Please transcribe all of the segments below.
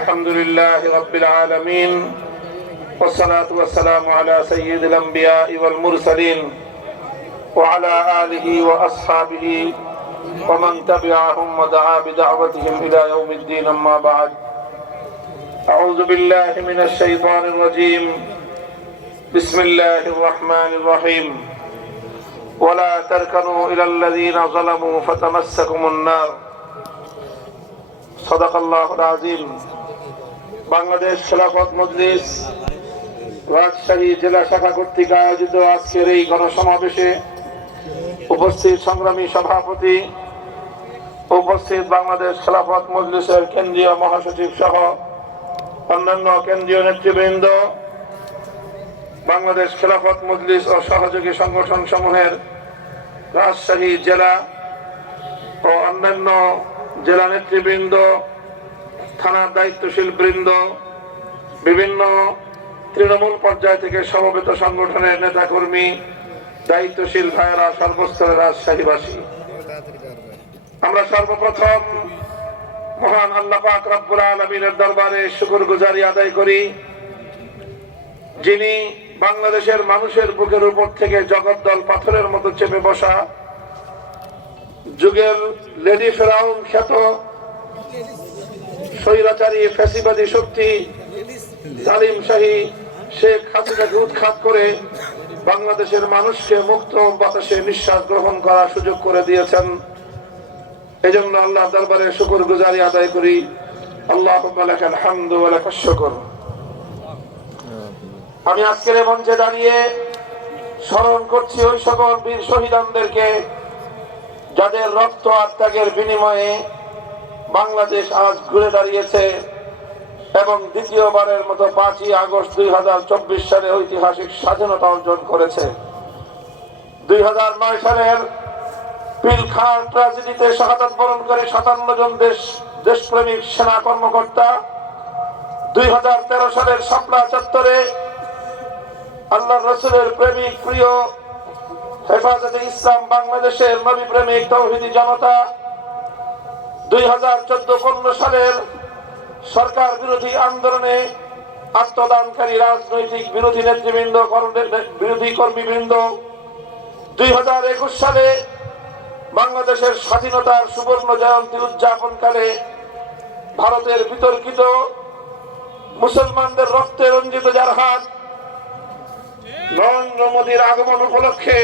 الحمد لله رب العالمين والصلاة والسلام على سيد الأنبياء والمرسلين وعلى آله وأصحابه ومن تبعهم ودعا بدعوتهم إلى يوم الدين. أما بعد، أعوذ بالله من الشيطان الرجيم. بسم الله الرحمن الرحيم. ولا تركنوا إلى الذين ظلموا فتمسكم النار. صدق الله العظيم. বাংলাদেশ খেলাফত মজলিস রাজশাহী জেলা শাখা কর্তৃক আয়োজিত আজকের এই গণসমাবেশে উপস্থিত সংগ্রামী সভাপতি, উপস্থিত বাংলাদেশ খেলাফত মজলিসের কেন্দ্রীয় মহাসচিব সহ অন্যান্য কেন্দ্রীয় নেতৃবৃন্দ, বাংলাদেশ খেলাফত মজলিস ও সহযোগী সংগঠন সমূহের রাজশাহী জেলা ও অন্যান্য জেলা নেতৃবৃন্দ, থানার দায়িত্বশীল বৃন্দ, বিভিন্ন তৃণমূল পর্যায় থেকে সমবেত সংগঠনের নেতাকর্মী, দায়িত্বশীল ভাইয়েরা, সর্বস্তরের রাজশাহীবাসী, আমরা সর্বপ্রথম মহান আল্লাহ পাক রব্বুল আলামিনের দরবারে শুকরগুজারি আদায় করি, যিনি বাংলাদেশের মানুষের বুকের উপর থেকে জগদ্দল পাথরের মতো চেপে বসা যুগের লেডি ফেরাউন খ্যাত স্বৈরাচারী ফ্যাসিবাদী শক্তি জালিম শাহী শেখ হাসিনাকে উৎখাত করে বাংলাদেশের মানুষকে মুক্ত বাতাসে নিঃশ্বাস গ্রহণ করার সুযোগ করে দিয়েছেন। এজন্য আল্লাহ দরবারে শুকরগুজারি আদায় করি। আল্লাহুম্মা লাকাল হামদু ওয়া লাকাশ শুকর। আমি আজকের এই মঞ্চে দাঁড়িয়ে স্মরণ করছি ওই সকল বীর শহীদদেরকে যাদের রক্ত আর ত্যাগের বিনিময়ে বাংলাদেশ আজ ঘুরে দাঁড়িয়েছে এবং দ্বিতীয়বারের মতো 5ই আগস্ট 2024 সালে ঐতিহাসিক স্বাধীনতা অর্জন করেছে। 2009 সালের পিলখানা ট্র্যাজেডিতে শাহাদাত বরণ করে 57 জন দেশপ্রেমিক সেনা কর্মকর্তা 2013 সালের শাপলা চত্বরে আল্লাহর রাসূলের প্রেমিক প্রিয় হেফাজতে ইসলাম বাংলাদেশের নবী প্রেমিক তাওহীদি জনতা 2014-15 সালের সরকার বিরোধী আন্দোলনে আত্মদানকারী রাজনৈতিক বিরোধী নেতৃবৃন্দ, বিরোধী কর্মীবৃন্দ 2021 সালে বাংলাদেশের স্বাধীনতার সুবর্ণ জয়ন্তী উদযাপনকালে ভারতের বিতর্কিত মুসলমানদের রক্তে রঞ্জিত যার হাত নরেন্দ্র মোদীর আগমন উপলক্ষে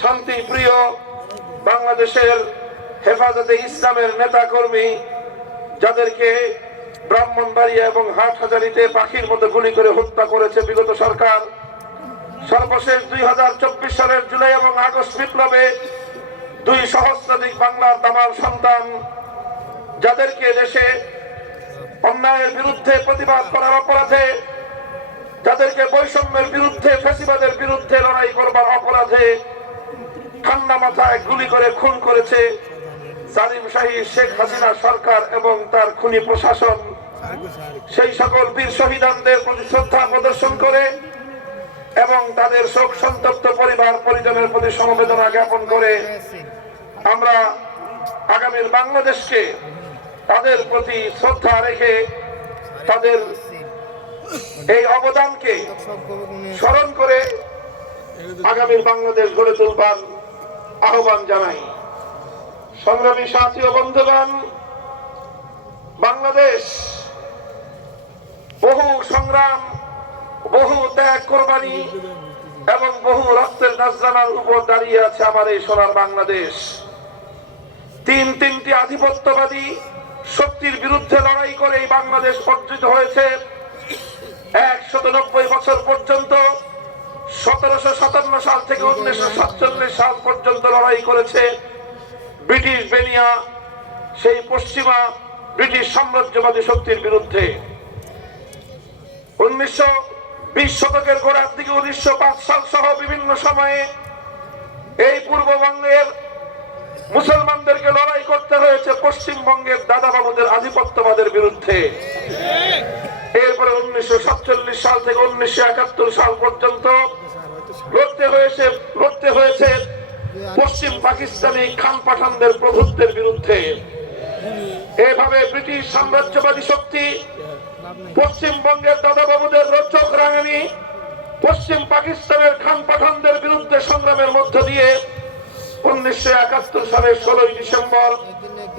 শান্তি প্রিয় বাংলাদেশের হেফাজতে ইসলামের নেতা কর্মী যাদেরকে ব্রাহ্মণবাড়িয়া এবং হাটহাজারীতে পাখির মতো গুলি করে হত্যা করেছে বিগত সরকার, সর্বশেষ 2024 সালের জুলাই এবং আগস্ট বিপ্লবে 2 সহস্রাধিক বাংলার দামাল সন্তান যাদেরকে দেশে অন্যায়ের বিরুদ্ধে প্রতিবাদ করার অপরাধে, যাদেরকে বৈষম্যের বিরুদ্ধে, ফ্যাসিবাদের বিরুদ্ধে লড়াই করবার অপরাধে ঠান্ডা মাথায় গুলি করে খুন করেছে জালিম শাহী শেখ হাসিনা সরকার এবং তার খুনি প্রশাসন, সেই সকল বীর শহীদদের প্রতি শ্রদ্ধা প্রদর্শন করে এবং তাদের শোক সন্তপ্ত পরিবার পরিজনের প্রতি সমবেদনা জ্ঞাপন করে আমরা আগামীর বাংলাদেশকে তাদের প্রতি শ্রদ্ধা রেখে তাদের এই অবদানকে স্মরণ করে আগামীর বাংলাদেশ গড়ে তুলবার আহ্বান জানাই। সংগ্রামী সাথী ও বন্ধুগণ, বাংলাদেশ বহু সংগ্রাম, বহু ত্যাগ, কোরবানি এবং বহু রক্তের নজরানার উপর দাঁড়িয়ে আছে আমার এই সোনার বাংলাদেশ। তিনটি আধিপত্যবাদী শক্তির বিরুদ্ধে লড়াই করে এই বাংলাদেশ অর্জিত হয়েছে। 190 বছর পর্যন্ত 1757 সাল থেকে 1947 সাল পর্যন্ত লড়াই করেছে ব্রিটিশ বেনিয়া, সেই পশ্চিমা ব্রিটিশ সাম্রাজ্যবাদী শক্তির বিরুদ্ধে। 1920 শতকের গোড়ার দিকে 1905 সাল সহ বিভিন্ন সময়ে এই পূর্ববঙ্গের মুসলমানদেরকে লড়াই করতে হয়েছে পশ্চিমবঙ্গের দাদাবাবুদের আধিপত্যবাদের বিরুদ্ধে। এরপরে 1947 সাল থেকে 1971 সাল পর্যন্ত লড়তে হয়েছে পশ্চিম পাকিস্তানি খান পাঠানদের প্রভুত্বের বিরুদ্ধে। এভাবে ব্রিটিশ সাম্রাজ্যবাদী শক্তি পশ্চিমবঙ্গের দাদাবাবুদের চোখ রাঙানি, পশ্চিম পাকিস্তানের খান পাঠানদের বিরুদ্ধে সংগ্রামের মধ্য দিয়ে 1971 সালের 16 ডিসেম্বর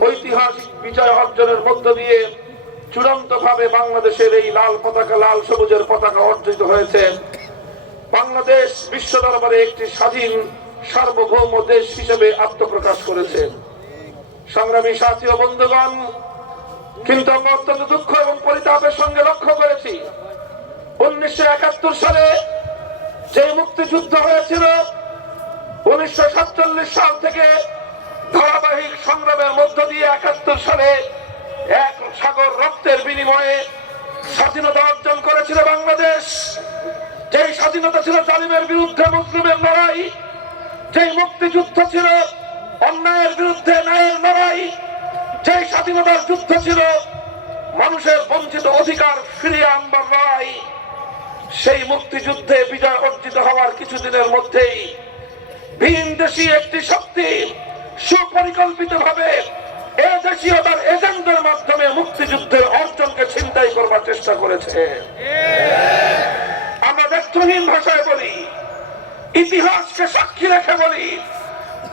ঐতিহাসিক বিজয় অর্জনের মধ্য দিয়ে চূড়ান্ত ভাবে বাংলাদেশের এই লাল পতাকা, লাল সবুজের পতাকা অর্জিত হয়েছে। বাংলাদেশ বিশ্ব দরবারে একটি স্বাধীন সার্বভৌম দেশ হিসেবে আত্মপ্রকাশ করেছে। সংগ্রামী সাথী ও বন্ধুগণ, কিন্তু আমরা অত্যন্ত দুঃখ এবং পরিতাপের সঙ্গে লক্ষ্য করেছি 1971 সালে যে মুক্তিযুদ্ধ হয়েছিল, 1947 সাল থেকে ধারাবাহিক সংগ্রামের মধ্য দিয়ে 71 সালে এক সাগর রক্তের বিনিময়ে স্বাধীনতা অর্জন করেছিল বাংলাদেশ। যেই স্বাধীনতা ছিল জালিমের বিরুদ্ধে মুসলিমের লড়াই, যেই মুক্তিযুদ্ধ ছিল অন্যায়ের বিরুদ্ধে ন্যায়ের লড়াই, যেই স্বাধীনতার যুদ্ধ ছিল মানুষের বঞ্চিত অধিকার ফিরিয়ে আনবার লড়াই, সেই মুক্তিযুদ্ধে বিজয় অর্জিত হওয়ার কিছুদিনের মধ্যেই ভিনদেশী একটি শক্তি সুপরিকল্পিত ভাবে এদেশীয় তার এজেন্টদের মাধ্যমে মুক্তিযুদ্ধের অর্জনকে ছিনতাই করবার চেষ্টা করেছে। আমরা ব্যর্থহীন ভাষায় বলি, ইতিহাসকে সাক্ষী রেখে বলি,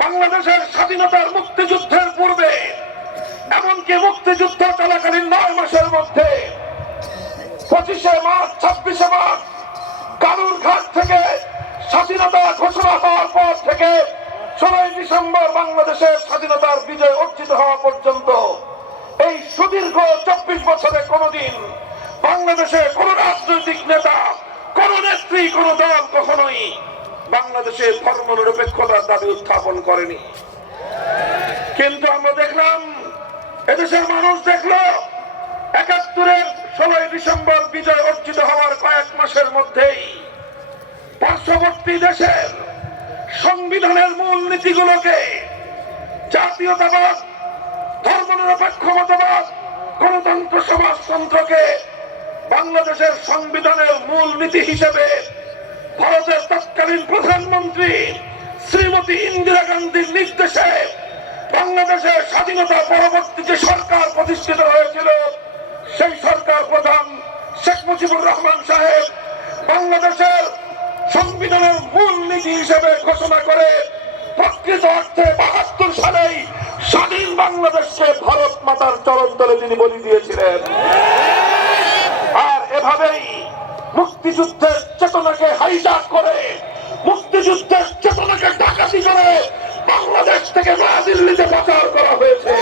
বাংলাদেশের স্বাধীনতার মুক্তিযুদ্ধের পূর্বে, এমনকি মুক্তিযুদ্ধ চলাকালীন 9 মাসের মধ্যে 25শে মার্চ, 26শে মার্চ কালুরঘাট থেকে স্বাধীনতা ঘোষণা হওয়ার পর থেকে 16 ডিসেম্বর বাংলাদেশের স্বাধীনতার বিজয় অর্জিত হওয়া পর্যন্ত এই সুদীর্ঘ 24 বছরে কোনদিন বাংলাদেশে কোন রাজনৈতিক নেতা, কোন নেত্রী, কোন দল কখনোই বাংলাদেশের ধর্মনিরপেক্ষতার দাবি উত্থাপন করেনি। কিন্তু আমরা দেখলাম, এদেশের মানুষ দেখলো 71-এর 16 ডিসেম্বর বিজয় অর্জিত হওয়ার কয়েক মাসের মধ্যেই পার্শ্ববর্তী দেশের সংবিধানের মূল নীতিগুলোকে, জাতীয়তাবাদ, ধর্মনিরপেক্ষ মতবাদ, গণতন্ত্র, সমাজতন্ত্রকে বাংলাদেশের সংবিধানের মূল নীতি হিসেবে ভারতের তৎকালীন প্রধানমন্ত্রী শ্রীমতী ইন্দিরা গান্ধীর নির্দেশে বাংলাদেশের স্বাধীনতা পরবর্তী যে সরকার প্রতিষ্ঠিত হয়েছিল, সেই সরকার প্রধান শেখ মুজিবুর রহমান সাহেব বাংলাদেশের সংবিধানের মূল নীতি হিসেবে ঘোষণা করে প্রকৃত অর্থে 72 সালেই স্বাধীন বাংলাদেশকে ভারত মাতার চরণ তলে তিনি বলি দিয়েছিলেন। আর এভাবেই মুক্তিযুদ্ধের চেতনাকে হাইজ্যাক করে, মুক্তিযুদ্ধের চেতনাকে ডাকাতি করে বাংলাদেশ থেকে নয়াদিল্লিতে পাচার করা হয়েছে।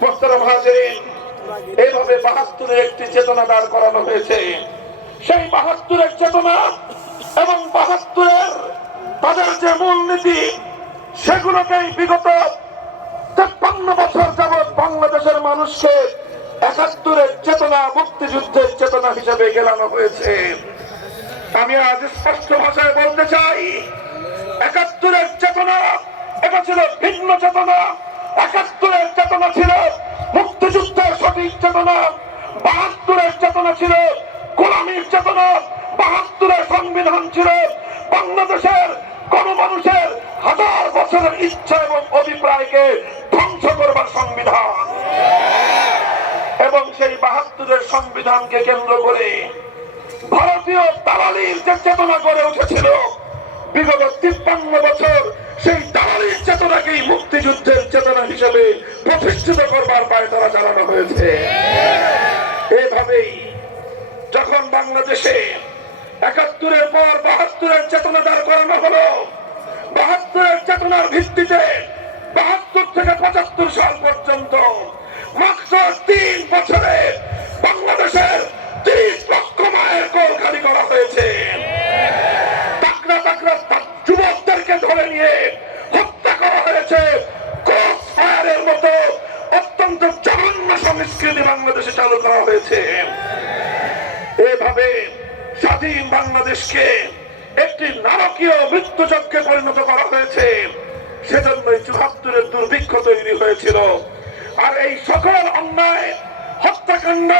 মোহতারাম হাজিরিন, এইভাবে 72-এর একটি চেতনা দাঁড় করানো হয়েছে। সেই 72-এর চেতনা এবং 72-এর তাদের যে মূলনীতি, সেগুলোকেই বিগত 53 বছর যাবৎ বাংলাদেশের মানুষকে 71-এর চেতনা, মুক্তিযুদ্ধের চেতনা হিসেবে গেলানো হয়েছে। আমি আজ স্পষ্ট ভাষায় বলতে চাই, 71-এর চেতনা এটা ছিল ভিন্ন চেতনা। 71-এর চেতনা ছিল মুক্তিযুদ্ধের সঠিক চেতনা, 72-এর চেতনা ছিল গোলামীর চেতনা, 72-এর সংবিধান ছিল বাংলাদেশের কোন মানুষের 1000 বছরের ইচ্ছা এবং অভিপ্রায়কে ধ্বংস করবার সংবিধান। এবং সেই 72-এর সংবিধানকে কেন্দ্র করে ভারতীয় দালালির যে চেতনা গড়ে উঠেছিল বিগত 53 বছর, সেই দালালির চেতনাকেই মুক্তিযুদ্ধের চেতনা হিসেবে প্রতিষ্ঠিত করবার পায়তারা চালানো হয়েছে। এভাবেই যখন বাংলাদেশে 71-এর পর 72-এর চেতনা দাঁড় করানো হলো, 72-এর চেতনার ভিত্তিতে 72 থেকে 75 সাল পর্যন্ত মাত্র 3 বছরে বাংলাদেশের 30 লক্ষ মায়ের কোল খালি করা হয়েছে। টাকরা টাকরা যুবকদেরকে ধরে নিয়ে হত্যা করা হয়েছে। ক্রস ফায়ারের মতো অত্যন্ত জঘন্য সংস্কৃতি বাংলাদেশে চালু করা হয়েছে। এভাবে স্বাধীন বাংলাদেশকে একটি নারকীয় মৃত্যুযজ্ঞে পরিণত করা হয়েছে। সেজন্যই 74-এর দুর্ভিক্ষ তৈরি হয়েছিল। আর এই সকল অন্যায়, হত্যাকাণ্ড,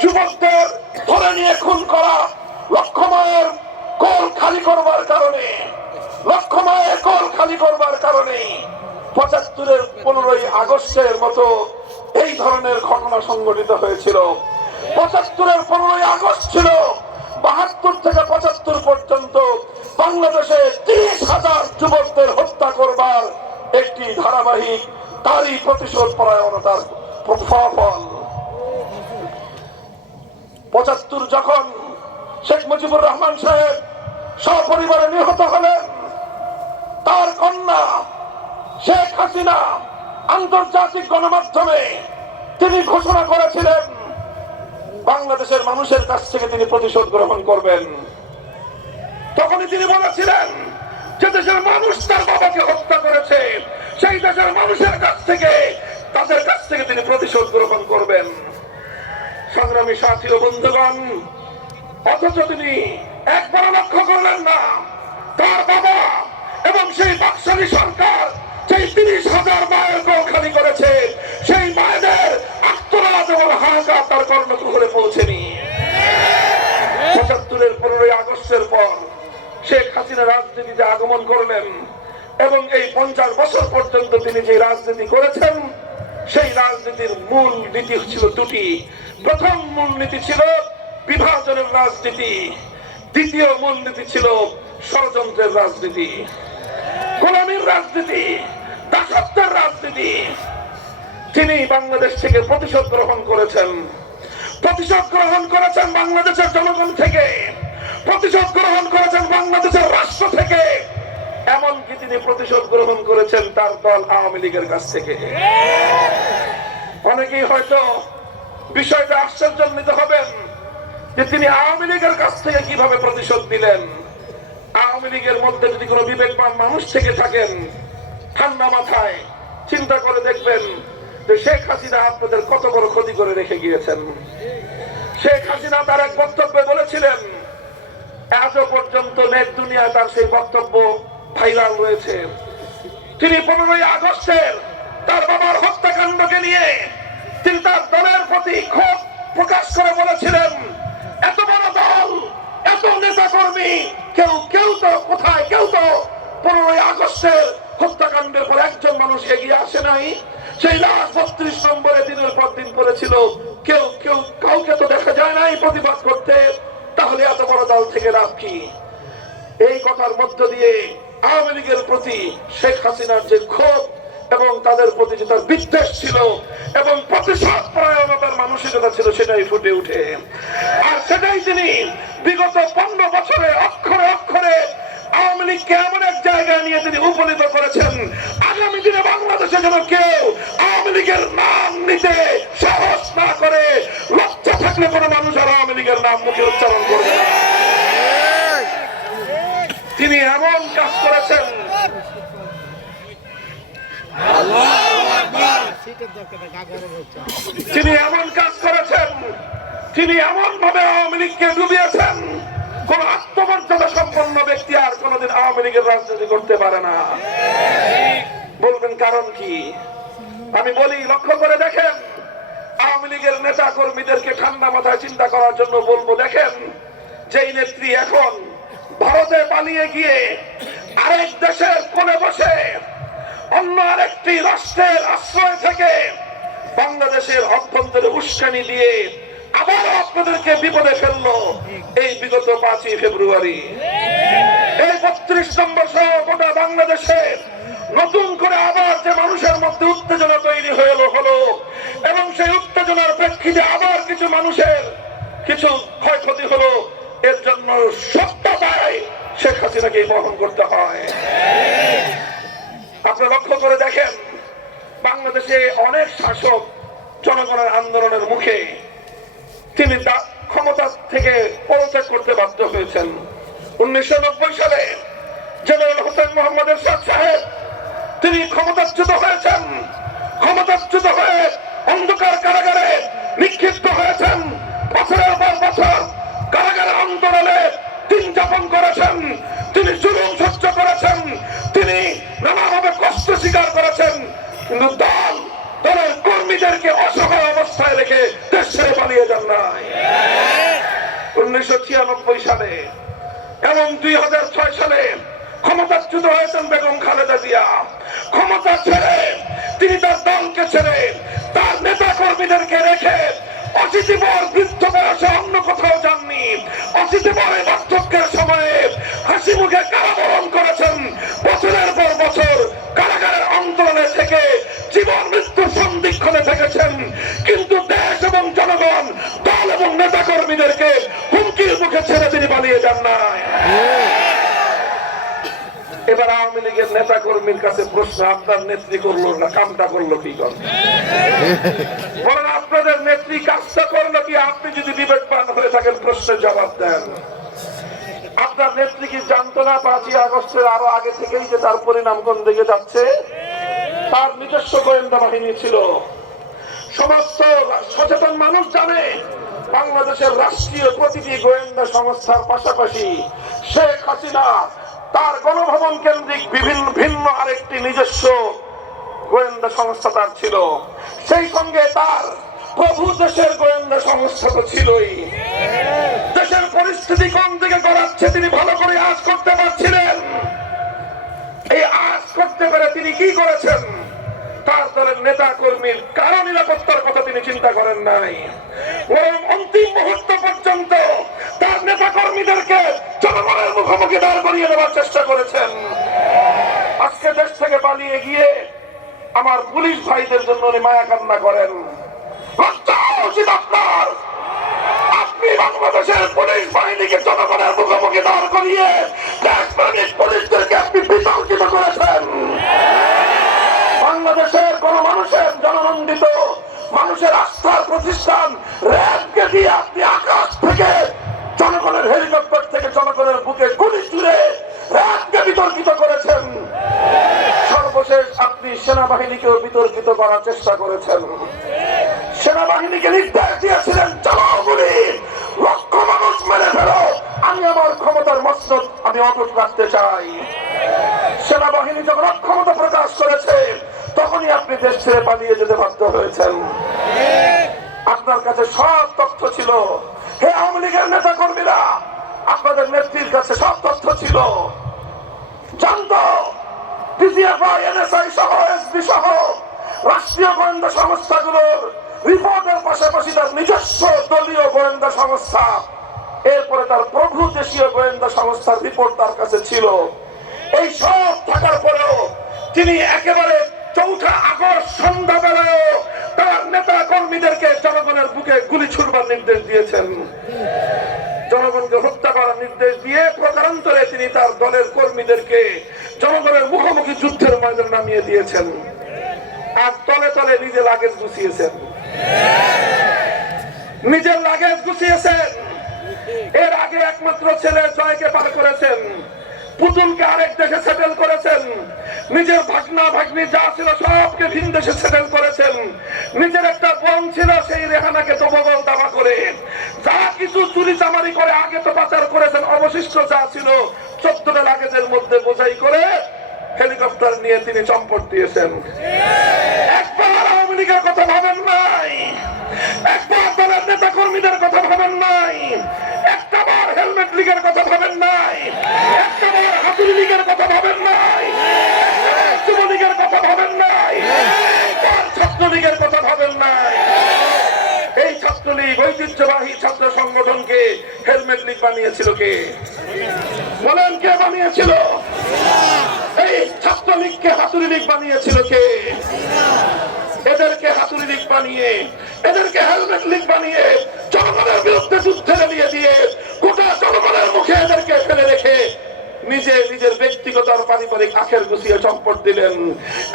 যুবকদের ধরে নিয়ে খুন করা, লক্ষ মায়ের কোল খালি করবার কারণে, লক্ষ মায়ের কোল খালি করবার কারণে 75-এর 15ই আগস্টের মতো এই ধরনের ঘটনা সংঘটিত হয়েছিল। 75-এর 15ই আগস্ট ছিল 72 থেকে 75 পর্যন্ত বাংলাদেশে 30,000 যুবকদের হত্যা করবার একটি ধারাবাহিক, তারই প্রতিশোধ পরায়ণতার ফলাফল। 75 যখন শেখ মুজিবুর রহমান সাহেব সপরিবারে নিহত হলেন, তার কন্যা শেখ হাসিনা আন্তর্জাতিক গণমাধ্যমে তিনি ঘোষণা করেছিলেন বাংলাদেশের মানুষের কাছ থেকে তিনি প্রতিশোধ গ্রহণ করবেন। তখনই তিনি বলেছিলেন যে দেশের মানুষ তার বাবাকে হত্যা করেছে, সেই দেশের মানুষের কাছ থেকে, তাদের কাছ থেকে তিনি প্রতিশোধ গ্রহণ করবেন। সংগ্রামী সাথী ও বন্ধুগণ, অথচ তিনি একবার লক্ষ্য করলেন না তার বাবা এবং সেই বাকশালী সরকার সেই 30,000 মায়ের কোল খালি করেছে, সেই মায়েদের আত্মনাদ এবং হাহাকার তার কর্ণকুহরে পৌঁছেনি। 75-এর 15ই আগস্টের পর শেখ হাসিনা রাজনীতিতে আগমন করলেন এবং এই 50 বছর পর্যন্ত তিনি যে রাজনীতি করেছেন, সেই রাজনীতির মূল নীতি ছিল দুটি। প্রথম মূল নীতি ছিল বিভাজনের রাজনীতি, দ্বিতীয় মূল নীতি ছিল ষড়যন্ত্রের রাজনীতি, গোলামীর রাজনীতি, দাসত্বের রাজনীতি। তিনি বাংলাদেশ থেকে প্রতিশোধ গ্রহণ করেছেন, প্রতিশোধ গ্রহণ করেছেন বাংলাদেশের জনগণ থেকে, প্রতিশোধ গ্রহণ করেছেন বাংলাদেশের রাষ্ট্র থেকে, এমনকি তিনি প্রতিশোধ গ্রহণ করেছেন তার দল আওয়ামী লীগের কাছ থেকে। অনেকেই হয়তো বিষয়টা আশ্চর্যান্বিত হবেন যে তিনি আওয়ামী লীগের কাছ থেকে কিভাবে প্রতিশোধ নিলেন। আওয়ামী লীগের মধ্যে যদি কোনো বিবেকবান মানুষ থেকে থাকেন, ঠান্ডা মাথায় চিন্তা করে দেখবেন যে শেখ হাসিনা আপনাদের কত বড় ক্ষতি করে রেখে গিয়েছেন। শেখ হাসিনা তার এক বক্তব্যে বলেছিলেন, আজও পর্যন্ত নেট দুনিয়ায় তার সেই বক্তব্য ভাইরাল রয়েছে। তিনি 15ই আগস্টের তার বাবার হত্যাকাণ্ডকে নিয়ে তিনি তার দলের প্রতি ক্ষোভ প্রকাশ করে বলেছিলেন, এত বড় দল, এত নেতা কর্মী, কেউ তো কোথায়, কেউ তো 15ই আগস্টের হত্যাকাণ্ডের পর একজন মানুষ এগিয়ে আসে নাই। সেই লাশ 32 নম্বরে দিনের পর দিন করেছিল, কাউকে তো দেখা যায় নাই প্রতিবাদ করতে। তাহলে এত বড় দল থেকে লাভ কি? এই কথার মধ্য দিয়ে আওয়ামী লীগের প্রতি শেখ হাসিনার যে ক্ষোভ এবং তাদের প্রতি যে তার বিদ্বেষ ছিল এবং প্রতিশোধ পরায়ণতার মানসিকতা ছিল, সেটাই ফুটে উঠে। আর সেটাই তিনি বিগত 15 বছরে অক্ষরে অক্ষরে আওয়ামী লীগকে এমন এক জায়গায় নিয়ে তিনি উপনীত করেছেন, আগামী দিনে বাংলাদেশে যেন কেউ আওয়ামী লীগের নাম নিতে সাহস না করে, লজ্জা থাকলে কোনো মানুষ আর আওয়ামী লীগের নাম মুখে উচ্চারণ করবে না। তিনি এমন কাজ করেছেন, তিনি এমন ভাবে আওয়ামী লীগকে ডুবিয়েছেন, কোন আত্মমর্যাদা সম্পন্ন ব্যক্তি আর কোনদিন আওয়ামী লীগের রাজনীতি করতে পারে না। বলবেন কারণ কি? আমি বলি, লক্ষ্য করে দেখেন, আওয়ামী লীগের নেতা কর্মীদেরকে ঠান্ডা মাথায় চিন্তা করার জন্য বলবো, দেখেন যেই নেত্রী এখন ভারতে পালিয়ে গিয়ে আরেক দেশের কোণে বসে অন্য আরেকটি রাষ্ট্রের আশ্রয় থেকে বাংলাদেশের অভ্যন্তরে উস্কানি দিয়ে আবার আপনাদেরকে বিপদে ফেললো এই বিগত 5ই ফেব্রুয়ারি। এই 32 নম্বর সহ গোটা বাংলাদেশে নতুন করে আবার যে মানুষের মধ্যে উত্তেজনা তৈরি হলো এবং সেই উত্তেজনার প্রেক্ষিতে আবার কিছু মানুষের কিছু ক্ষয়ক্ষতি হলো, এর জন্য সত্যতায় শেখ হাসিনাকে বহন করতে হয়। আপনারা লক্ষ্য করে দেখেন, বাংলাদেশে অনেক শাসক জনগণের আন্দোলনের মুখে তিনি ক্ষমতা থেকে পদত্যাগ করতে বাধ্য হয়েছেন। 1990 সালে জেনারেল হোসেন মোহাম্মদ এরশাদ সাহেব তিনি ক্ষমতাচ্যুত হয়েছেন। ক্ষমতাচ্যুত হয়ে অন্ধকার কারাগারে নিক্ষিপ্ত হয়েছেন। বছরের পর বছর কারাগারের অন্তরালে দিন যাপন করেছেন। তিনি জুলুম সহ্য করেছেন, তিনি নানাভাবে কষ্ট স্বীকার করেছেন, কিন্তু দলের কর্মীদেরকে অসহায় অবস্থায় রেখে দেশ ছেড়ে পালিয়ে যান নাই। 1996 সালে এবং 2006 সালে ক্ষমতাচ্যুত হয়েছেন বেগম খালেদা জিয়া। ক্ষমতা ছেড়ে, তিনি তার দলকে ছেড়ে, তার নেতা কর্মীদেরকে রেখে অশীতিপর বৃদ্ধ বয়সে অন্য কোথাও যাননি। অশীতিপর বার্ধক্যের সময়ে হাসি মুখে কারাবরণ করেছেন। বছরের পর বছর কারাগারের অন্তরালে থেকে জীবন মৃত্যুর সন্ধিক্ষণে থেকেছেন, কিন্তু দেশ এবং জনগণ, দল এবং নেতা কর্মীদেরকে হুমকির মুখে ছেড়ে তিনি পালিয়ে যান নাই। এবার আওয়ামী লীগের নেতা কর্মীর কাছে প্রশ্ন, আপনার নেত্রী করলো না, কামটা করলো কি? বলেন, আপনাদের নেত্রী কাজটা করলো কি? আপনি যদি বিবেকবান হয়ে থাকেন প্রশ্নের জবাব দেন। আপনার নেত্রী কি জানতো না 5ই আগস্টের আরো আগে থেকেই যে তার পরিণাম কোন দিকে যাচ্ছে? তার নিজস্ব গোয়েন্দা বাহিনী ছিল। সমস্ত সচেতন মানুষ জানে বাংলাদেশের রাষ্ট্রীয় প্রতিটি গোয়েন্দা সংস্থার পাশাপাশি শেখ হাসিনা তার গণভবন কেন্দ্রিক ভিন্ন আরেকটি নিজস্ব গোয়েন্দা সংস্থা তার ছিল। সেই সঙ্গে তার প্রভু দেশের গোয়েন্দা সংস্থা তো ছিলই। দেশের পরিস্থিতি কোন দিকে গড়াচ্ছে তিনি ভালো করে আঁচ করতে পারছিলেন। এই আঁচ করতে পেরে তিনি কি করেছেন? তার দলের নেতা কর্মীর কারো নিরাপত্তার কথা তিনি চিন্তা করেন নাই, বরং অন্তিম মুহূর্ত পর্যন্ত তার নেতা কর্মীদেরকে জনগণের মুখোমুখি দাঁড় করিয়ে দেওয়ার চেষ্টা করেছেন। আজকে দেশ থেকে পালিয়ে গিয়ে আমার পুলিশ ভাইদের জন্য মায়া কান্না করেন। লজ্জা উচিত আপনার। আপনি বাংলাদেশের পুলিশ বাহিনীকে জনগণের মুখোমুখি দাঁড় করিয়ে দেশপ্রেমিক পুলিশদেরকে আপনি বিতর্কিত করেছেন। বাংলাদেশের কোন মানুষের জননন্দিত মানুষের আস্থার প্রতিষ্ঠান র্যাবকে দিয়ে আপনি আকাশ থেকে জনগণের হেলিকপ্টার থেকে জনগণের বুকে গুলি ছুড়ে র্যাবকে বিতর্কিত করেছেন। সর্বশেষ আপনি সেনাবাহিনীকেও বিতর্কিত করার চেষ্টা করেছেন। সেনাবাহিনীকে নির্দেশ দিয়েছিলেন, চালাও গুলি, লক্ষ মানুষ মেরে ফেলো, আমি আমার ক্ষমতার মসনদ আমি অটুট রাখতে চাই। সেনাবাহিনী যখন অক্ষমতা প্রকাশ করেছে তখনই আপনি দেশ ছেড়ে পালিয়ে যেতে বাধ্য হয়েছেন। আপনার কাছে সব তথ্য ছিল। হে আওয়ামী লীগের নেতা কর্মীরা, আপনাদের নেত্রীর কাছে সব তথ্য ছিল। জানতো ডিজিএফআই, এনএসআই সহ এসবি সহ রাষ্ট্রীয় গোয়েন্দা সংস্থাগুলোর রিপোর্টের পাশাপাশি তার নিজস্ব দলীয় গোয়েন্দা সংস্থা, এরপরে তার প্রভু দেশীয় গোয়েন্দা সংস্থার রিপোর্ট তার কাছে ছিল। এই সব থাকার পরেও তিনি একেবারে 4 আগস্ট সন্ধ্যাবেলায় তার নেতা কর্মীদেরকে জনগণের বুকে গুলি ছুড়বার নির্দেশ দিয়েছেন। জনগণকে হত্যা করার নির্দেশ দিয়ে প্রকারান্তরে তিনি তার দলের কর্মীদেরকে জনগণের মুখোমুখি যুদ্ধের ময়দানে নামিয়ে দিয়েছেন। আর তলে তলে নিজের লাগেজ গুছিয়েছেন, নিজের লাগেজ গুছিয়েছেন। এর আগে একমাত্র ছেলে জয়কে পার করেছেন, পুতুলকে আরেক দেশে সেটেল করেছেন, নিজের ভাগনা ভাগ্নি যা ছিল সবকে ভিন দেশে সেটেল করেছেন। নিজের একটা বোন ছিল, সেই রেহানাকে তবগল দাবা করে যা কিছু চুরি চামারি করে আগে তো পাচার করেছেন। অবশিষ্ট যা ছিল 14টা লাগেজের মধ্যে বোঝাই করে হেলিকপ্টার নিয়ে তিনি চম্পট দিয়েছেন। একবার আওয়ামী লীগের কথা ভাবেন নাই, একবার দলের নেতা কর্মীদের কথা ভাবেন নাই, একটাবার হেলমেট লীগের কথা ভাবেন নাই, একটাবার হাতুড়ি লীগের কথা ভাবেন নাই, যুবলীগের কথা ভাবেন নাই, একবার ছাত্রলীগের কথা ভাবেন নাই। এই ছাত্রলীগ ঐতিহ্যবাহী ছাত্র সংগঠনকে হেলমেট লীগ বানিয়েছিল কে? বলেন, কে বানিয়েছিল? এই ছাত্রলীগকে হাতুড়ি লীগ বানিয়েছিল কে? এদেরকে হাতুড়ি লীগ বানিয়ে, এদেরকে হেলমেট লীগ বানিয়ে জনগণের বিরুদ্ধে যুদ্ধে নামিয়ে দিয়ে গোটা জনগণের মুখে এদেরকে ফেলে রেখে নিজে নিজের ব্যক্তিগত আর পারিবারিক আখের গুছিয়ে চম্পট দিলেন।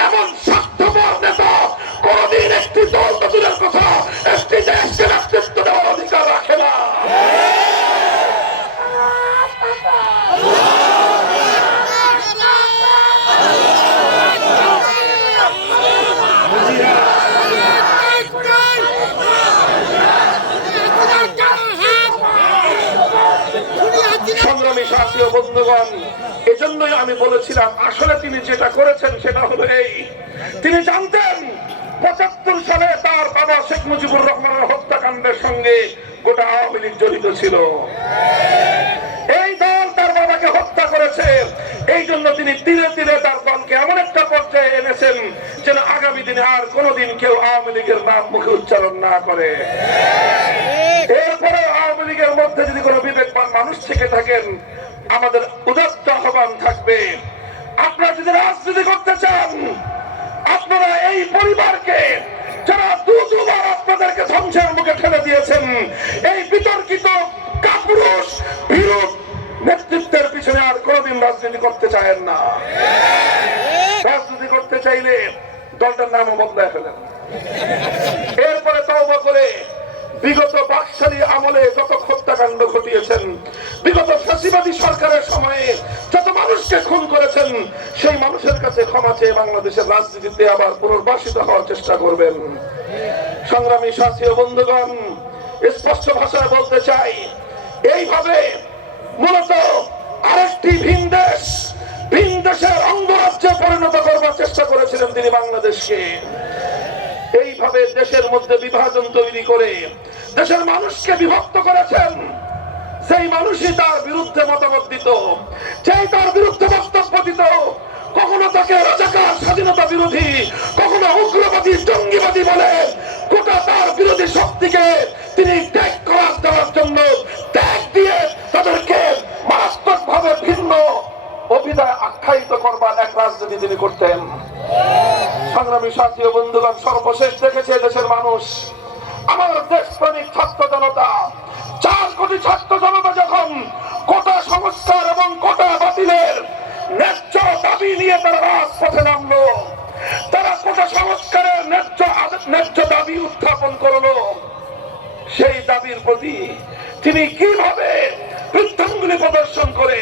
এমন স্বার্থপর নেতা কোনদিন একটি দল দূরের কথা একটি দেশকে নেতৃত্ব দেওয়ার অধিকার রাখে না। সংগ্রামী সাথী ও বন্ধুগণ, এজন্যই আমি বলেছিলাম আসলে তিনি যেটা করেছেন সেটা হলো এই, তিনি জানতেন 75 সালে তার বাবা শেখ মুজিবুর রহমানের হত্যাকাণ্ডের সঙ্গে গোটা আওয়ামী লীগ জড়িত ছিল। এই দল তার বাবাকে হত্যা করেছে, এই জন্য তিনি ধীরে ধীরে তার দলকে এমন একটা পর্যায়ে এনেছেন যেন আগামী দিনে আর কোনোদিন কেউ আওয়ামী লীগের নাম মুখে উচ্চারণ না করে। এরপরে আওয়ামী লীগের মধ্যে যদি কোনো বিবেকবান মানুষ থেকে থাকেন, আমাদের উদাত্ত আহ্বান থাকবে, আপনারা যদি রাজনীতি করতে চান, আপনারা এই পরিবারকে যারা দুবার আপনাদেরকে ধ্বংসের মুখে ঠেলে দিয়েছেন, এই বিতর্কিত কাপুরুষ বিরোধ নেতৃত্বের পিছনে আর কোনোদিন রাজনীতি করতে চায়েন না। রাজনীতি করতে চাইলে দলটার নামও বদলায় ফেলেন। এরপরে তওবা করে বিগত বাকশালী আমলে যত হত্যাকাণ্ড ঘটিয়েছেন, বিগত ফ্যাসিবাদী সরকারের সময়ে যত মানুষকে খুন করেছেন, সেই মানুষের কাছে ক্ষমা চেয়ে বাংলাদেশের রাজনীতিতে আবার পুনর্বাসিত হওয়ার চেষ্টা করবেন। সংগ্রামী সাথী ও বন্ধুগণ, স্পষ্ট ভাষায় বলতে চাই, এইভাবে মূলত আরেকটি ভিন দেশের অঙ্গরাজ্যে পরিণত করবার চেষ্টা করেছিলেন তিনি বাংলাদেশকে। এইভাবে দেশের মধ্যে বিভাজন তৈরি করে দেশের মানুষকে বিভক্ত করেছেন। সেই মানুষই তার বিরুদ্ধে মতামত দিত, যেই তার বিরুদ্ধে বক্তব্য দিত, কখনো তাকে রাজাকার স্বাধীনতা বিরোধী, কখনো উগ্রবাদী জঙ্গিবাদী বলে গোটা তার বিরোধী শক্তিকে তিনি ত্যাগ করার দেওয়ার জন্য ত্যাগ দিয়ে তাদেরকে মারাত্মক ভাবে ভিন্ন অভিধায় আখ্যায়িত করবার এক রাজনীতি তিনি করতেন। সংগ্রামী সাথী ও বন্ধুগণ, সর্বশেষ দেখেছে দেশের মানুষ, আমার দেশপ্রেমিক ছাত্র জনতা, 4 কোটি ছাত্র জনতা যখন কোটা সংস্কার এবং কোটা বাতিলের ন্যায্য দাবি নিয়ে তারা রাজপথে নামলো, তারা কোটা সংস্কারের ন্যায্য দাবি উত্থাপন করলো, সেই দাবির প্রতি তিনি কিভাবে বৃদ্ধাঙ্গুলি প্রদর্শন করে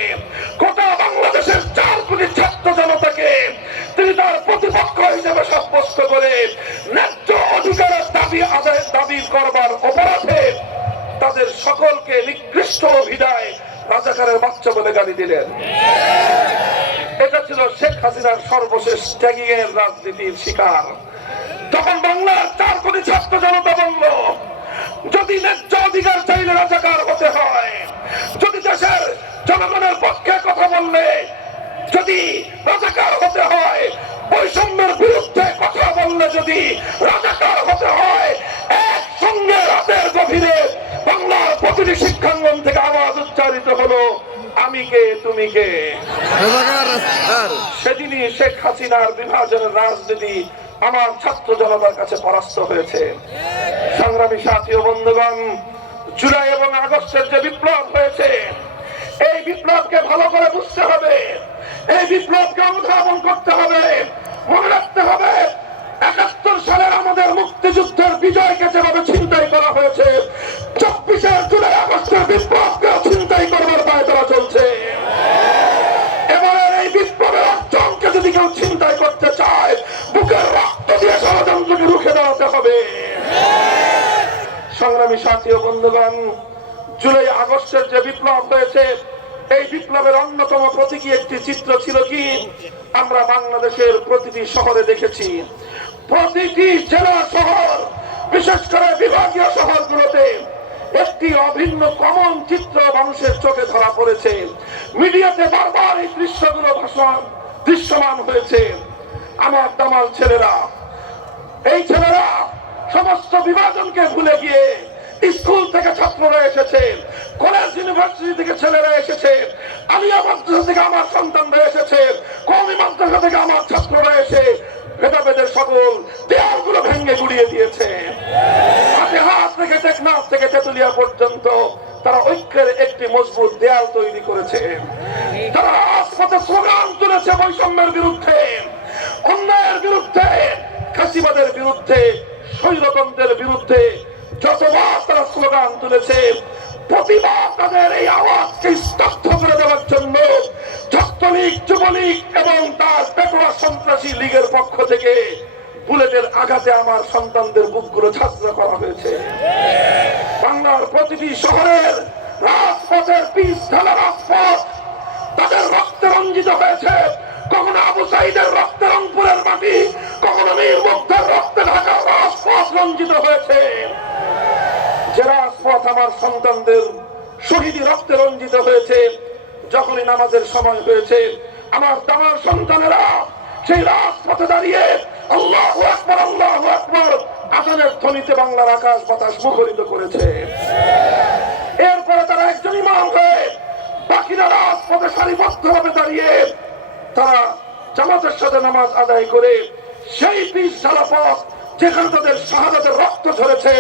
গোটা বাংলাদেশের 4 কোটি ছাত্র জনতাকে তিনি তার প্রতিপক্ষ হিসেবে সাব্যস্ত করে ন্যায্য অধিকারের দাবি করবার অপরাধে তাদের সকলকে নিকৃষ্ট অভিধায় রাজাকারের বাচ্চা বলে গালি দিলেন। এটা ছিল শেখ হাসিনার সর্বশেষ ট্যাগিং এর রাজনীতির শিকার। তখন বাংলার 4 কোটি ছাত্র জনতা বলল, যদি ন্যায্য অধিকার চাইলে রাজাকার হতে হয়, যদি দেশের জনগণের পক্ষে কথা বললে যদি রাজাকার হতে হয়, বৈষম্যের বিরুদ্ধে কথা বললে যদি রাজাকার হতে হয়, একসঙ্গে রাতের গভীরে বাংলার প্রতিটি শিক্ষাঙ্গন থেকে আওয়াজ উচ্চারিত হলো, আমি কে তুমি কে। সেদিনই শেখ হাসিনার বিভাজনের রাজনীতি আমার ছাত্র জনতার কাছে পরাস্ত হয়েছে। সংগ্রামী সাথী ও বন্ধুগণ, জুলাই এবং আগস্টের যে বিপ্লব হয়েছে, এই বিপ্লবকে ভালো করে বুঝতে হবে, এই বিপ্লবকে অনুধাবন করতে হবে, মনে রাখতে হবে ৭১ সালের আমাদের মুক্তিযুদ্ধের বিজয়কে যেভাবে ছিনতাই করা হয়েছে, ২৪ জুলাই আগস্টের বিপ্লবকে ছিনতাই করবার দায় তারা চলছে। এবারে এই বিপ্লবের অর্জনকে যদি কেউ ছিনতাই করতে চায়, বুকের রক্ত দিয়ে ষড়যন্ত্রকে রুখে দাঁড়াতে হবে। সংগ্রামী সাথী ও বন্ধুগণ, জুলাই আগস্টের যে বিপ্লব হয়েছে, এই বিপ্লবের অন্যতম প্রতীকী একটি চিত্র ছিল কি, আমরা বাংলাদেশের প্রতিটি শহরে দেখেছি, প্রতিটি জেলা শহর, বিশেষ করে বিভাগীয় শহরগুলোতে একটি অভিন্ন কমন চিত্র মানুষের চোখে ধরা পড়েছে। মিডিয়াতে বারবার এই দৃশ্যগুলো দৃশ্যমান হয়েছে। আমার দামাল ছেলেরা, এই ছেলেরা সমস্ত বিভাজনকে ভুলে গিয়ে স্কুল থেকে ছাত্ররা এসেছে, কলেজ ইউনিভার্সিটি থেকে ছেলেরা এসেছে, আলিয়া মাদ্রাসা থেকে আমার সন্তানরা এসেছে, কওমি মাদ্রাসা থেকে আমার ছাত্ররা এসে ভেদাভেদের সকল দেয়ালগুলো ভেঙে গুড়িয়ে দিয়েছে। হাতে হাত থেকে টেকনাফ থেকে তেতুলিয়া পর্যন্ত তারা ঐক্যের একটি মজবুত দেয়াল তৈরি করেছে। তারা রাজপথে স্লোগান তুলেছে বৈষম্যের বিরুদ্ধে, অন্যায়ের বিরুদ্ধে, ফ্যাসিবাদের বিরুদ্ধে, স্বৈরতন্ত্রের বিরুদ্ধে। যতবার তারা স্লোগান তুলেছে, প্রতিবার তাদের এই আওয়াজকে স্তব্ধ করে দেওয়ার জন্য ছাত্রলীগ, যুবলীগ এবং তার পেটোয়া সন্ত্রাসী লীগের পক্ষ থেকে বুলেটের আঘাতে আমার সন্তানদের বুকগুলো ঝাঁঝরা করা হয়েছে। বাংলার প্রতিটি শহরের রাজপথের পিচ ঢালা রাজপথ তাদের রক্তে রঞ্জিত হয়েছে। কখনো আবু সাইদের রক্তে রংপুরের মাটি, কখনো মীর মুগ্ধের রক্তে ঢাকা রাজপথ রঞ্জিত হয়েছে। যে রাজপথ আমার সন্তানদের শহীদি রক্তে রঞ্জিত হয়েছে, যখনই নামাজের সময় হয়েছে আমার দামার সন্তানেরা সেই রাজপথে দাঁড়িয়ে আল্লাহু আকবার আল্লাহু আকবার আজানের ধ্বনিতে বাংলার আকাশ বাতাস মুখরিত করেছে। এরপরে তারা একজন ইমাম হয়ে বাকিরা রাজপথে সারিবদ্ধভাবে দাঁড়িয়ে তারা জামাতের সাথে নামাজ আদায় করে সেই পিচ ঢালা পথ যেখানে তাদের শাহাদাতের রক্ত ঝরেছে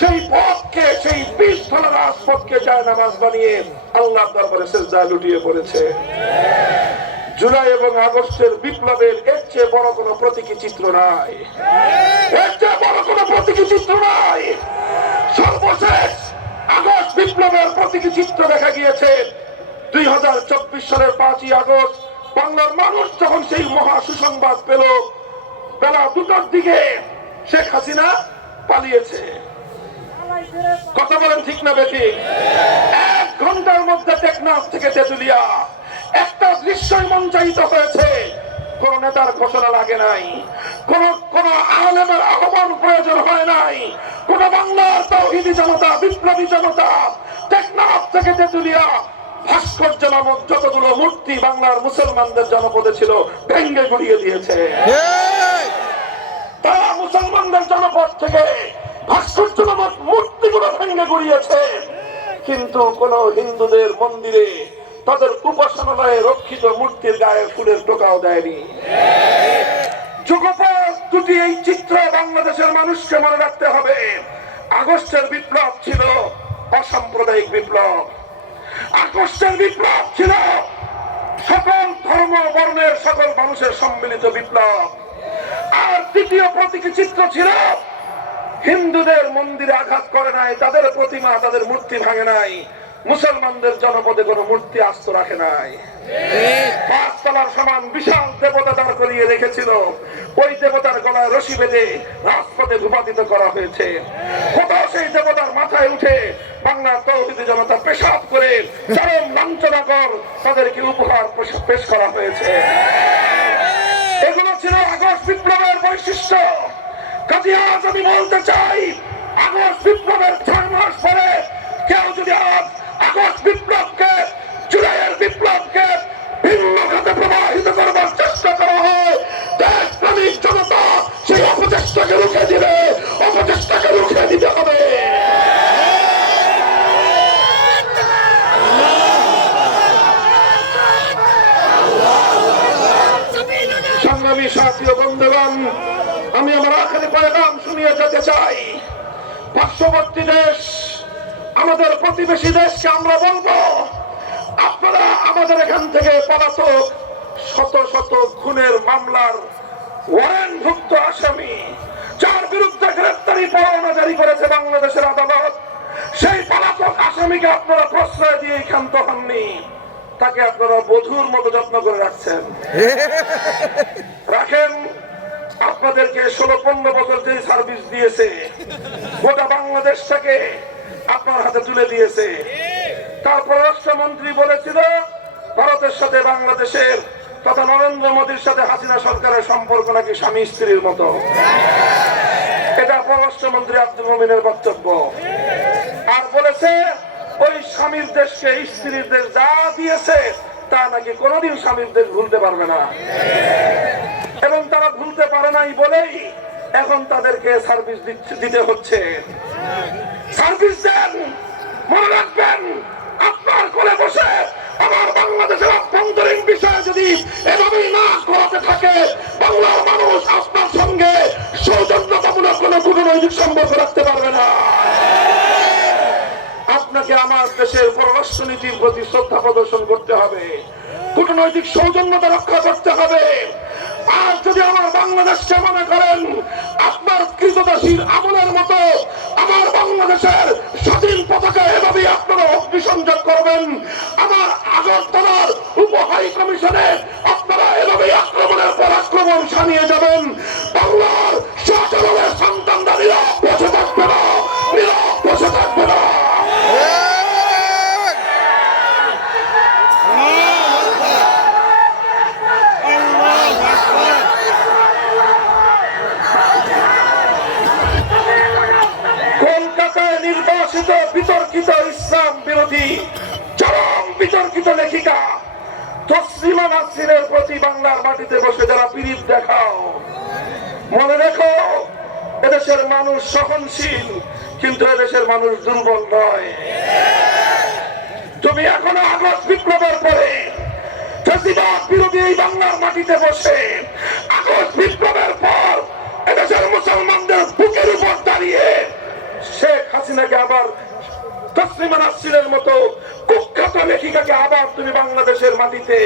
সেই পথকে, সেই পিচ ঢালা রাজপথকে যায় নামাজ বানিয়ে আল্লাহর দরবারে সিজদায় লুটিয়ে পড়েছে। জুলাই এবং আগস্টের বিপ্লবের এর চেয়ে বড় কোনো প্রতীকী চিত্র নাই, এর চেয়ে বড় কোনো প্রতীকী চিত্র নাই। সর্বশেষ আগস্ট বিপ্লবের প্রতীকী চিত্র দেখা গিয়েছে 2024 সালের 5ই আগস্ট। বাংলার মানুষ যখন সেই মহা সুসংবাদ পেল বেলা 2টার দিকে শেখ হাসিনা পালিয়েছে। কথা বলেন ঠিক না বেঠিক? 1 ঘন্টার মধ্যে টেকনাফ থেকে তেঁতুলিয়া একটা দৃশ্যই মঞ্চায়িত হয়েছে। কোন নেতার ঘোষণা লাগে নাই, কোন আলেমের আহ্বান প্রয়োজন হয় নাই। কোন বাংলার তাওহীদি জনতা, বিপ্লবী জনতা টেকনাফ থেকে তেঁতুলিয়া ভাস্কর্য নামক যতগুলো মূর্তি বাংলার মুসলমানদের জনপদে ছিল ভেঙ্গে গুড়িয়ে দিয়েছে। তারা মুসলমানদের জনপদ থেকে ভাস্কর্য নামক মূর্তিগুলো ভেঙ্গে গুড়িয়েছে, কিন্তু কোন হিন্দুদের মন্দিরে তাদের উপাসনালয়ে রক্ষিত মূর্তির গায়ে ফুলের টোকাও দেয়নি। যুগপৎ দুটি এই চিত্র বাংলাদেশের মানুষকে মনে রাখতে হবে। আগস্টের বিপ্লব ছিল অসাম্প্রদায়িক বিপ্লব, আগস্টের বিপ্লব ছিল সকল ধর্ম বর্ণের সকল মানুষের সম্মিলিত বিপ্লব। আর দ্বিতীয় প্রতীকী চিত্র ছিল হিন্দুদের মন্দিরে আঘাত করে নাই, তাদের প্রতিমা, তাদের মূর্তি ভাঙে নাই, মুসলমানদের জনপদে কোন মূর্তি আস্ত রাখে নাই। 5 তলার সমান বিশাল দেবতা দাঁড় করিয়ে রেখেছিল, ওই দেবতার গলায় রশি বেঁধে রাজপথে ভূপাতিত করা হয়েছে। কোথাও সেই দেবতার মাথায় উঠে বাংলার তাওহীদি জনতা পেশাব করে চরম লাঞ্ছনাকর তাদেরকে উপহার পেশ করা হয়েছে। এগুলো ছিল আগস্ট বিপ্লবের বৈশিষ্ট্য। কাজে আজ আমি বলতে চাই, আগস্ট বিপ্লবের 6 মাস পরে কেউ যদি আজ আগস্ট বিপ্লবকে, জুলাইয়ের বিপ্লবকে ভিন্ন খাতে প্রবাহিত করবার চেষ্টা করা হয়, দেশপ্রেমিক জনতা সেই অপচেষ্টাকে রুখে দিবে, অপচেষ্টাকে রুখে দিতে হবে। সংগ্রামী সাথী ও বন্ধুগণ, আমি আমার আখেরি পয়গাম শুনিয়ে যেতে চাই। পার্শ্ববর্তী দেশ, আমাদের প্রতিবেশী দেশকে আমরা বলবো, আপনারা আমাদের এখান থেকে পলাতক শত শত খুনের মামলার ওয়ারেন্টভুক্ত আসামি, যার বিরুদ্ধে গ্রেফতারি পরোয়ানা জারি করেছে বাংলাদেশের আদালত, সেই পলাতক আসামিকে আপনারা প্রশ্রয় দিয়ে ক্ষান্ত হননি, তাকে আপনারা বধূর মতো যত্ন করে রাখছেন। রাখেন, আপনাদেরকে 16-15 বছর যে সার্ভিস দিয়েছে, গোটা বাংলাদেশটাকে আপনার হাতে তুলে দিয়েছে। তার পররাষ্ট্রমন্ত্রী বলেছিল ভারতের সাথে বাংলাদেশের তথা নরেন্দ্র মোদীর সাথে হাসিনা সরকারের সম্পর্ক নাকি স্বামী স্ত্রীর মতো। এটা পররাষ্ট্রমন্ত্রী আব্দুল মোমিনের বক্তব্য। আর বলেছে ওই স্বামীর দেশকে স্ত্রীর দেশ যা দিয়েছে তা নাকি কোনোদিন স্বামীর দেশ ভুলতে পারবে না, এবং তারা ভুলতে পারে নাই বলেই এখন তাদেরকে সার্ভিস দিতে হচ্ছে। সার্ভিস দেন, মনে রাখবেন, আপনার কোলে বসে আমার বাংলাদেশের অভ্যন্তরীণ বিষয়ে যদি এভাবেই না করাতে থাকে, বাংলার মানুষ আপনার সঙ্গে সৌজন্যতামূলক কোন কূটনৈতিক সম্পর্ক রাখতে পারবে না। আপনাকে আমার দেশের পররাষ্ট্র নীতির প্রতি শ্রদ্ধা প্রদর্শন করতে হবে, কূটনৈতিক সৌজন্যতা রক্ষা করতে হবে। আর যদি আমার বাংলাদেশকে মনে করেন আপনার কৃতদাসীর আমলের মতো আমার বাংলাদেশের স্বাধীন পতাকা এভাবেই আপনারা অগ্নিসংযোগ করবেন, আমার আগরতলার উপহাই কমিশনে আপনারা এভাবেই আক্রমণের পর আক্রমণ সানিয়ে যাবেন, বাংলার শাহজালালের সন্তানরা নীরব বসে থাকবে না, নীরব বসে থাকবে না। বিতর্কিত ইসলাম বিরোধী চরম বিতর্কিত লেখিকা তসলিমা নাসরিনের প্রতি বাংলার মাটিতে বসে যারা পীড়িত দেখাও, মনে রেখো এদেশের মানুষ সহনশীল, কিন্তু এদেশের মানুষ দুর্বল নয়। তুমি এখনো আগস্ট বিপ্লবের পরে ফ্যাসিবাদ বিরোধী এই বাংলার মাটিতে বসে আগস্ট বিপ্লবের পর এদেশের মুসলমানদের বুকের উপর দাঁড়িয়ে শেখ হাসিনাকে আবার তসলিমা নাসরিনের মতো কুখ্যাত লেখিকাকে আবার তুমি বাংলাদেশের মাটিতে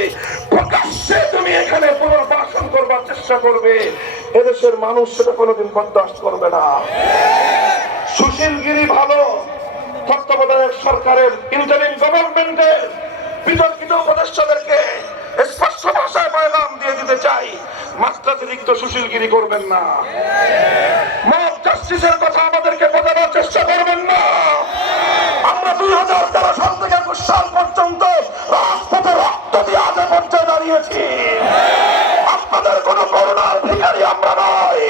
প্রকাশ্যে তুমি এখানে পুনর্বাসন করবার চেষ্টা করবে, এদেশের মানুষ সেটা কোনোদিন বরদাস্ত করবে না। সুশীলগিরি ভালো, তত্ত্বাবধায়ক সরকারের ইন্টারিম গভর্নমেন্টের বিতর্কিত উপদেষ্টাদেরকে স্পষ্ট ভাষায় পয়গাম দিয়ে দিতে চাই, মাত্রাতিরিক্ত সুশীলগিরি করবেন না। মব জাস্টিসের কথা আমাদেরকে বোঝানোর চেষ্টা করবেন না। আমরা 2013 সাল থেকে 21 সাল পর্যন্ত রাজপথে রক্ত দিয়ে আজ পর্যায়ে দাঁড়িয়েছি। আপনাদের কোন করুণার ভিখারি আমরা নয়।